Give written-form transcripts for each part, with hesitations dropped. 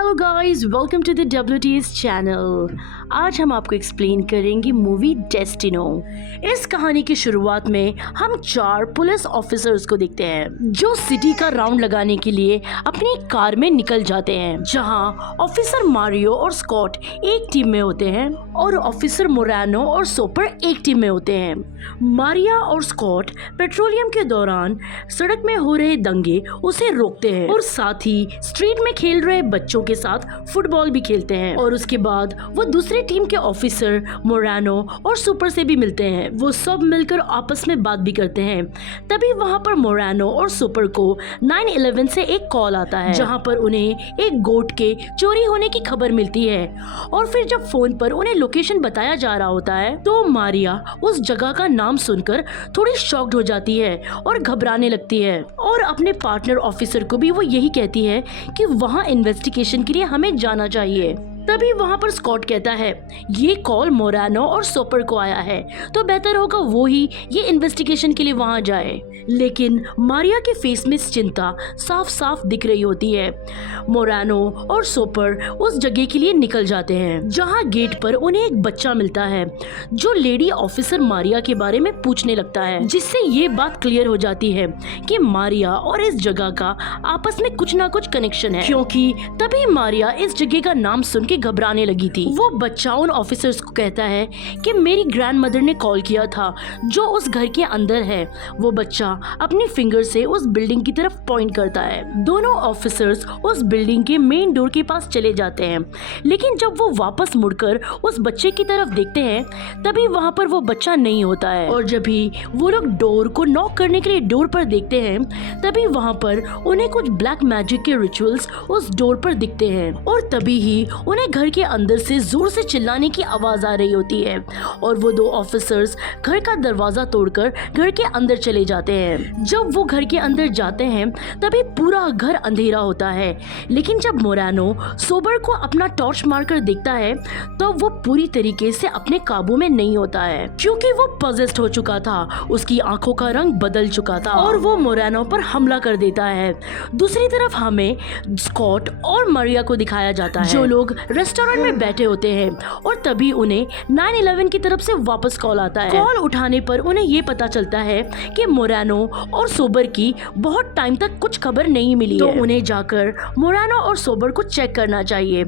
Hello guys, welcome to the WTS channel. आज हम आपको एक्सप्लेन करेंगे मूवी डेस्टिनो। इस कहानी की शुरुआत में हम 4 पुलिस ऑफिसर्स को देखते हैं जो सिटी का राउंड लगाने के लिए अपनी कार में निकल जाते हैं, जहां ऑफिसर मारियो और स्कॉट एक टीम में होते हैं और ऑफिसर मोरानो और सोपर एक टीम में होते हैं। मारिया और स्कॉट पेट्रोलियम के दौरान सड़क में हो रहे दंगे उसे रोकते हैं और साथ ही स्ट्रीट में खेल रहे बच्चों के साथ फुटबॉल भी खेलते हैं। और उसके बाद वो दूसरी टीम के ऑफिसर मोरानो और सुपर से भी मिलते हैं। वो सब मिलकर आपस में बात भी करते हैं। तभी वहाँ पर मोरानो और सुपर को 911 से एक कॉल आता है, जहाँ पर उन्हें एक गोट के चोरी होने की खबर मिलती है। और फिर जब फोन पर उन्हें लोकेशन बताया जा रहा होता है तो मारिया उस जगह का नाम सुनकर थोड़ी शॉक्ड हो जाती है और घबराने लगती है और अपने पार्टनर ऑफिसर को भी वो यही कहती है कि वहाँ इन्वेस्टिगेशन के लिए हमें जाना चाहिए। तभी वहाँ पर स्कॉट कहता है ये कॉल मोरानो और सोपर को आया है, तो बेहतर होगा वो ही ये इन्वेस्टिगेशन के लिए वहाँ जाए। लेकिन मारिया के फेस में चिंता साफ साफ दिख रही होती है। मोरानो और सोपर उस जगह के लिए निकल जाते हैं, जहाँ गेट पर उन्हें एक बच्चा मिलता है जो लेडी ऑफिसर मारिया के बारे में पूछने लगता है, जिससे ये बात क्लियर हो जाती है कि मारिया और इस जगह का आपस में कुछ ना कुछ कनेक्शन है, क्योंकि तभी मारिया इस जगह का नाम सुन के घबराने लगी थी। वो बच्चा उन ऑफिसर्स को कहता है कि मेरी ग्रैंडमदर ने कॉल किया था जो उस घर के अंदर है। वो बच्चा अपनी फिंगर से उस बिल्डिंग की तरफ पॉइंट करता है। दोनों ऑफिसर्स उस बिल्डिंग के मेन डोर के पास चले जाते हैं, लेकिन जब वो वापस मुड़कर उस बच्चे की तरफ देखते हैं तभी वहाँ पर वो बच्चा नहीं होता है। और जब भी वो लोग डोर को नॉक करने के लिए डोर पर देखते हैं तभी वहाँ पर उन्हें कुछ ब्लैक मैजिक के रिचुअल्स उस डोर पर दिखते हैं। और तभी ही उन्हें घर के अंदर से जोर से चिल्लाने की आवाज आ रही होती है और वो 2 ऑफिसर्स घर का दरवाजा तोड़कर घर के अंदर चले जाते हैं। जब वो घर के अंदर जाते हैं तभी पूरा घर अंधेरा होता है, लेकिन जब मोरानो सोबर को अपना टॉर्च मारकर देखता है तो वो पूरी तरीके से अपने काबू में नहीं होता है, क्योंकि वो पजेस्ड हो चुका था। उसकी आंखों का रंग बदल चुका था और वो मोरानो पर हमला कर देता है। दूसरी तरफ हमें स्कॉट और मारिया को दिखाया जाता है, जो लोग रेस्टोरेंट में बैठे होते हैं और तभी उन्हें 911 की तरफ से वापस कॉल आता है। कॉल उठाने पर उन्हें ये पता चलता है कि मोरानो और सोबर की बहुत टाइम तक कुछ खबर नहीं मिली है, तो उन्हें जाकर मोरानो और सोबर को चेक करना चाहिए।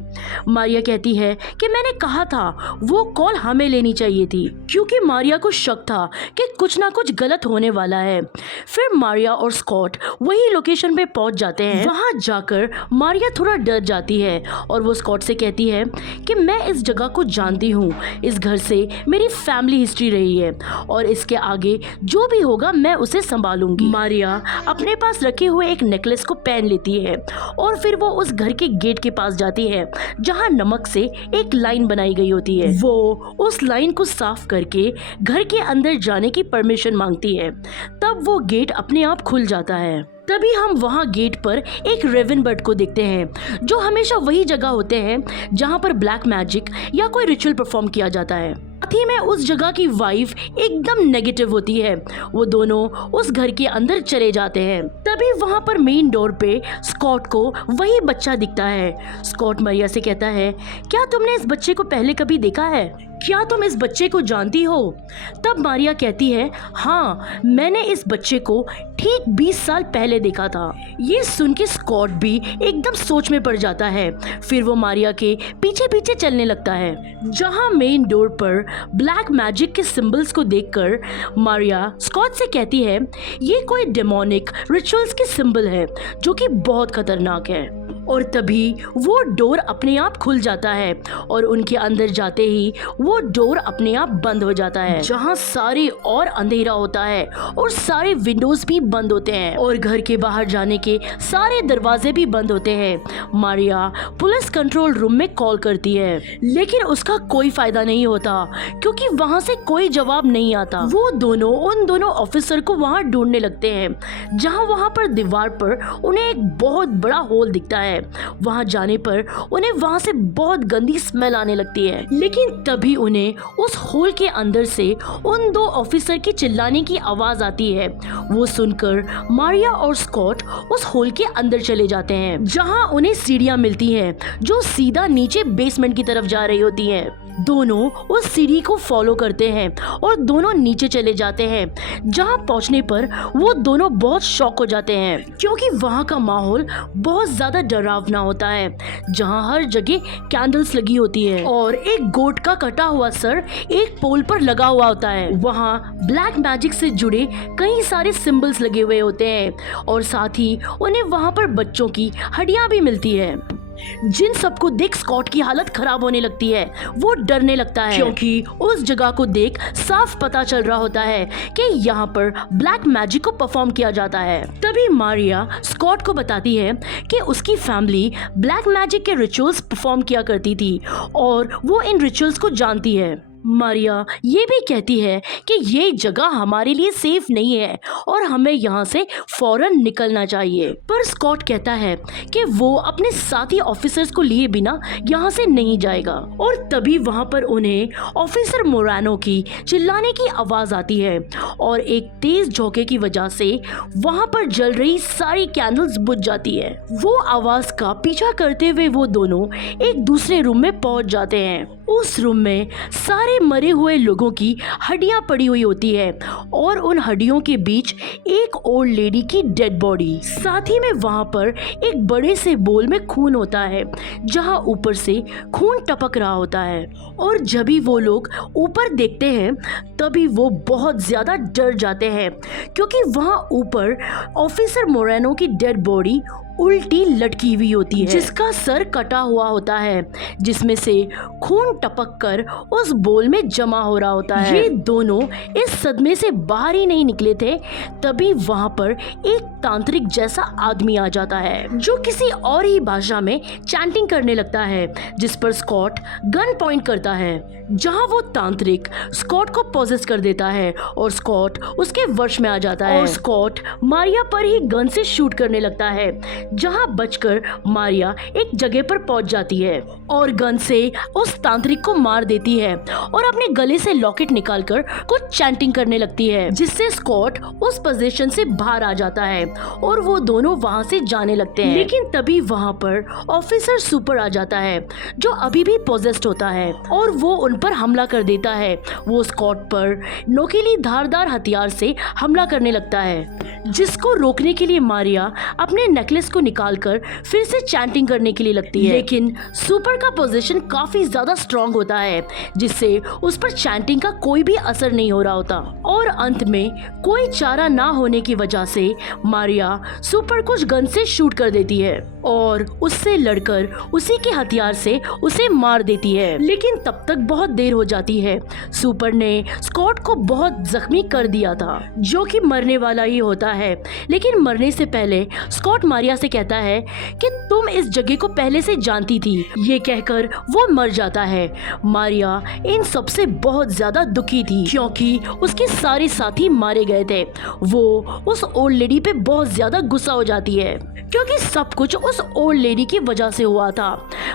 मारिया कहती है कि मैंने कहा था वो कॉल हमें लेनी चाहिए थी, क्योंकि मारिया को शक था कि कुछ ना कुछ गलत होने वाला है। फिर मारिया और स्कॉट वही लोकेशन पे पहुंच जाते हैं। वहां जाकर मारिया थोड़ा डर जाती है और वो स्कॉट से कहती है कि मैं इस जगह को जानती हूँ, इस घर से मेरी फैमिली हिस्ट्री रही है और इसके आगे जो भी होगा मैं उसे संभालूंगी। मारिया अपने पास रखे हुए एक नेकलेस को पहन लेती है और फिर वो उस घर के गेट के पास जाती है जहाँ नमक से एक लाइन बनाई गई होती है। वो उस लाइन को साफ करके घर के अंदर जाने की परमिशन मांगती है। तब वो गेट अपने आप खुल जाता है। तभी हम वहाँ गेट पर एक रेवन बर्ड को देखते हैं, जो हमेशा वही जगह होते हैं जहाँ पर ब्लैक मैजिक या कोई रिचुअल परफॉर्म किया जाता है। साथ ही में उस जगह की वाइब एकदम नेगेटिव होती है। वो दोनों उस घर के अंदर चले जाते हैं। तभी वहाँ पर मेन डोर पे स्कॉट को वही बच्चा दिखता है। स्कॉट मारिया से कहता है क्या तुमने इस बच्चे को पहले कभी देखा है? क्या तुम इस बच्चे को जानती हो? तब मारिया कहती है हाँ, मैंने इस बच्चे को ठीक 20 साल पहले देखा था। ये सुन के स्कॉट भी एकदम सोच में पड़ जाता है। फिर वो मारिया के पीछे पीछे चलने लगता है, जहाँ मेन डोर पर ब्लैक मैजिक के सिंबल्स को देखकर मारिया स्कॉट से कहती है ये कोई डेमोनिक रिचुअल्स के सिंबल है जो कि बहुत खतरनाक है। और तभी वो डोर अपने आप खुल जाता है और उनके अंदर जाते ही वो डोर अपने आप बंद हो जाता है, जहाँ सारे और अंधेरा होता है और सारे विंडोज भी बंद होते हैं और घर के बाहर जाने के सारे दरवाजे भी बंद होते हैं। मारिया पुलिस कंट्रोल रूम में कॉल करती है, लेकिन उसका कोई फायदा नहीं होता क्योंकि वहाँ से कोई जवाब नहीं आता। वो दोनों उन दोनों ऑफिसर को वहाँ ढूंढने लगते हैं, जहाँ वहाँ पर दीवार पर उन्हें एक बहुत बड़ा होल दिखता है है। वहां जाने पर उन्हें वहां से बहुत गंदी स्मेल आने लगती है, लेकिन तभी उन्हें उस होल के अंदर से उन दो ऑफिसर की चिल्लाने की आवाज आती है। वो सुनकर मारिया और स्कॉट उस होल के अंदर चले जाते हैं, जहां उन्हें सीढ़ियां मिलती हैं जो सीधा नीचे बेसमेंट की तरफ जा रही होती हैं। दोनों उस सीढ़ी को फॉलो करते हैं और दोनों नीचे चले जाते हैं, जहां पहुंचने पर वो दोनों बहुत शॉक हो जाते हैं, क्योंकि वहां का माहौल बहुत ज्यादा डरावना होता है, जहां हर जगह कैंडल्स लगी होती है और एक गोट का कटा हुआ सर एक पोल पर लगा हुआ होता है। वहां ब्लैक मैजिक से जुड़े कई सारे सिंबल्स लगे हुए होते हैं और साथ ही उन्हें वहां पर बच्चों की हड्डियां भी मिलती है। जिन सबको देख स्कॉट की हालत खराब होने लगती है। वो डरने लगता है, क्योंकि उस जगह को देख साफ पता चल रहा होता है कि यहाँ पर ब्लैक मैजिक को परफॉर्म किया जाता है। तभी मारिया स्कॉट को बताती है कि उसकी फैमिली ब्लैक मैजिक के रिचुअल्स परफॉर्म किया करती थी और वो इन रिचुअल्स को जानती है। मारिया ये भी कहती है कि ये जगह हमारे लिए सेफ नहीं है और हमें यहाँ से फौरन निकलना चाहिए, पर स्कॉट कहता है कि वो अपने साथी ऑफिसर्स को लिए बिना यहाँ से नहीं जाएगा। और तभी वहाँ पर उन्हें ऑफिसर मोरानो की चिल्लाने की आवाज आती है और एक तेज झोंके की वजह से वहाँ पर जल रही सारी कैंडल्स बुझ जाती है। वो आवाज का पीछा करते हुए वो दोनों एक दूसरे रूम में पहुँच जाते हैं। उस रूम में सारे मरे हुए लोगों की हड्डियां पड़ी हुई होती है और उन हड्डियों के बीच एक ओल्ड लेडी की डेड बॉडी। साथ ही में वहां पर एक बड़े से बोल में खून होता है, जहां ऊपर से खून टपक रहा होता है। और जब भी वो लोग ऊपर देखते हैं तभी वो बहुत ज्यादा डर जाते हैं, क्योंकि वहां ऊपर ऑफिसर मोरानो की डेड बॉडी उल्टी लटकी हुई होती है, जिसका सर कटा हुआ होता है, जिसमें से खून टपक कर उस बोल में जमा हो रहा होता है। ये दोनों इस सदमे से बाहर ही नहीं निकले थे, तभी वहां पर एक तांत्रिक जैसा आदमी आ जाता है, जो किसी और ही भाषा में चैंटिंग करने लगता है, जिस पर स्कॉट गन पॉइंट करता है, जहां वो तांत्रिक स्कॉट को पॉजेस कर देता है और स्कॉट उसके वश में आ जाता है और स्कॉट मारिया पर ही गन से शूट करने लगता है, जहां बचकर मारिया एक जगह पर पहुंच जाती है और गन से उस तांत्रिक को मार देती है और अपने गले से लॉकेट निकालकर कुछ चैंटिंग करने लगती है, जिससे स्कॉट उस पोजीशन से बाहर आ जाता है और वो दोनों वहां से जाने लगते हैं। लेकिन तभी वहां पर ऑफिसर सुपर आ जाता है, जो अभी भी पोजेस्ड होता है और वो उन पर हमला कर देता है। वो स्कॉट पर नोकीली धारदार हथियार से हमला करने लगता है, जिसको रोकने के लिए मारिया अपने नेकलेस को निकालकर फिर से चैंटिंग करने के लिए लगती है। लेकिन सुपर का पोजीशन काफी ज्यादा स्ट्रांग होता है, जिससे उस पर चैंटिंग का कोई भी असर नहीं हो रहा होता और अंत में कोई चारा ना होने की वजह से मारिया सुपर कुछ गन से शूट कर देती है और उससे लड़कर उसी के हथियार से उसे मार देती है। लेकिन तब तक बहुत देर हो जाती है। सुपर ने स्कॉट को बहुत जख्मी कर दिया था, जो कि मरने वाला ही होता है। लेकिन मरने से पहले स्कॉट मारिया से कहता है कि तुम इस जगह को पहले से जानती थी। ये कहकर वो मर जाता है। मारिया इन सब से बहुत ज्यादा दुखी थी, क्योंकि उसके सारे साथी मारे गए थे। वो उस ओल्ड लेडी पे बहुत ज्यादा गुस्सा हो जाती है, क्योंकि सब कुछ उस ओल्ड लेडी की वजह से हुआ था।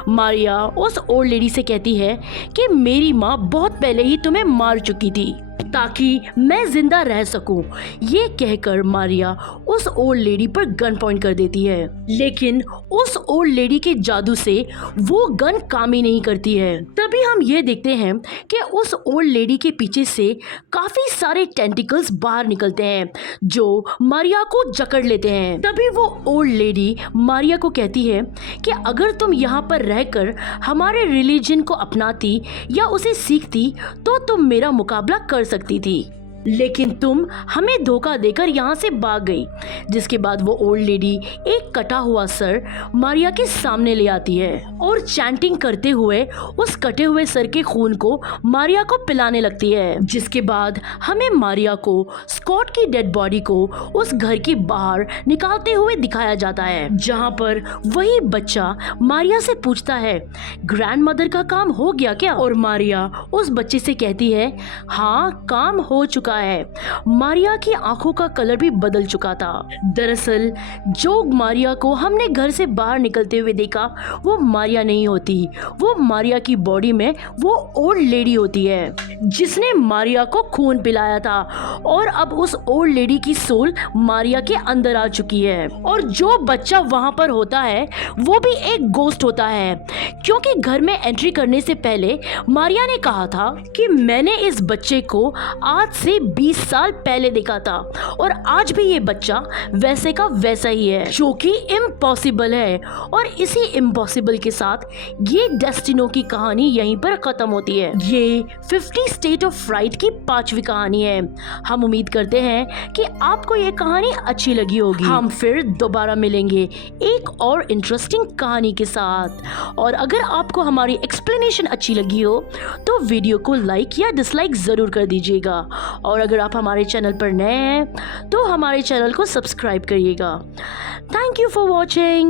मारिया उस ओल्ड लेडी से कहती है कि मेरी माँ बहुत पहले ही तुम्हें मार चुकी थी ताकि मैं जिंदा रह सकूं। ये कहकर मारिया उस ओल्ड लेडी पर गन पॉइंट कर देती है, लेकिन उस ओल्ड लेडी के जादू से वो गन काम ही नहीं करती है। तभी हम ये देखते हैं कि उस ओल्ड लेडी के पीछे से काफी सारे टेंटिकल्स बाहर निकलते हैं, जो मारिया को जकड़ लेते हैं। तभी वो ओल्ड लेडी मारिया को कहती है कि अगर तुम यहाँ पर रहकर हमारे रिलीजन को अपनाती या उसे सीखती तो तुम मेरा मुकाबला कर सकती थी, लेकिन तुम हमें धोखा देकर यहाँ से भाग गई। जिसके बाद वो ओल्ड लेडी एक कटा हुआ सर मारिया के सामने ले आती है और चैंटिंग करते हुए उस कटे हुए सर के खून को मारिया को पिलाने लगती है। जिसके बाद हमें मारिया को स्कॉट की डेड बॉडी को उस घर के बाहर निकालते हुए दिखाया जाता है, जहाँ पर वही बच्चा मारिया से पूछता है ग्रैंड मदर का काम हो गया क्या? और मारिया उस बच्चे से कहती है हाँ, काम हो चुका है। मारिया की आंखों का कलर भी बदल चुका था। दरअसल जो मारिया को हमने घर से बाहर निकलते हुए देखा वो मारिया नहीं होती, वो मारिया की बॉडी में वो ओल्ड लेडी होती है जिसने मारिया को खून पिलाया था और अब उस ओल्ड लेडी की सोल मारिया के अंदर आ चुकी है। और जो बच्चा वहां पर होता है वो भी एक गोस्ट होता है, क्योंकि घर में एंट्री करने से पहले मारिया ने कहा था कि मैंने इस बच्चे को आज से 20 साल पहले देखा था और आज भी ये बच्चा वैसे का वैसा ही है, जो कि इम्पॉसिबल है। और इसी इम्पॉसिबल के साथ ये डेस्टिनो की कहानी यहीं पर खत्म होती है। ये 50 स्टेट ऑफ फ्राइट की 5वीं कहानी है। हम उम्मीद करते हैं कि आपको ये कहानी अच्छी लगी होगी। हम फिर दोबारा मिलेंगे एक और इंटरेस्टिंग कहानी के साथ। और अगर आपको हमारी एक्सप्लेनेशन अच्छी लगी हो तो वीडियो को लाइक या डिसलाइक ज़रूर कर दीजिएगा। और अगर आप हमारे चैनल पर नए हैं तो हमारे चैनल को सब्सक्राइब करिएगा। Thank you for watching.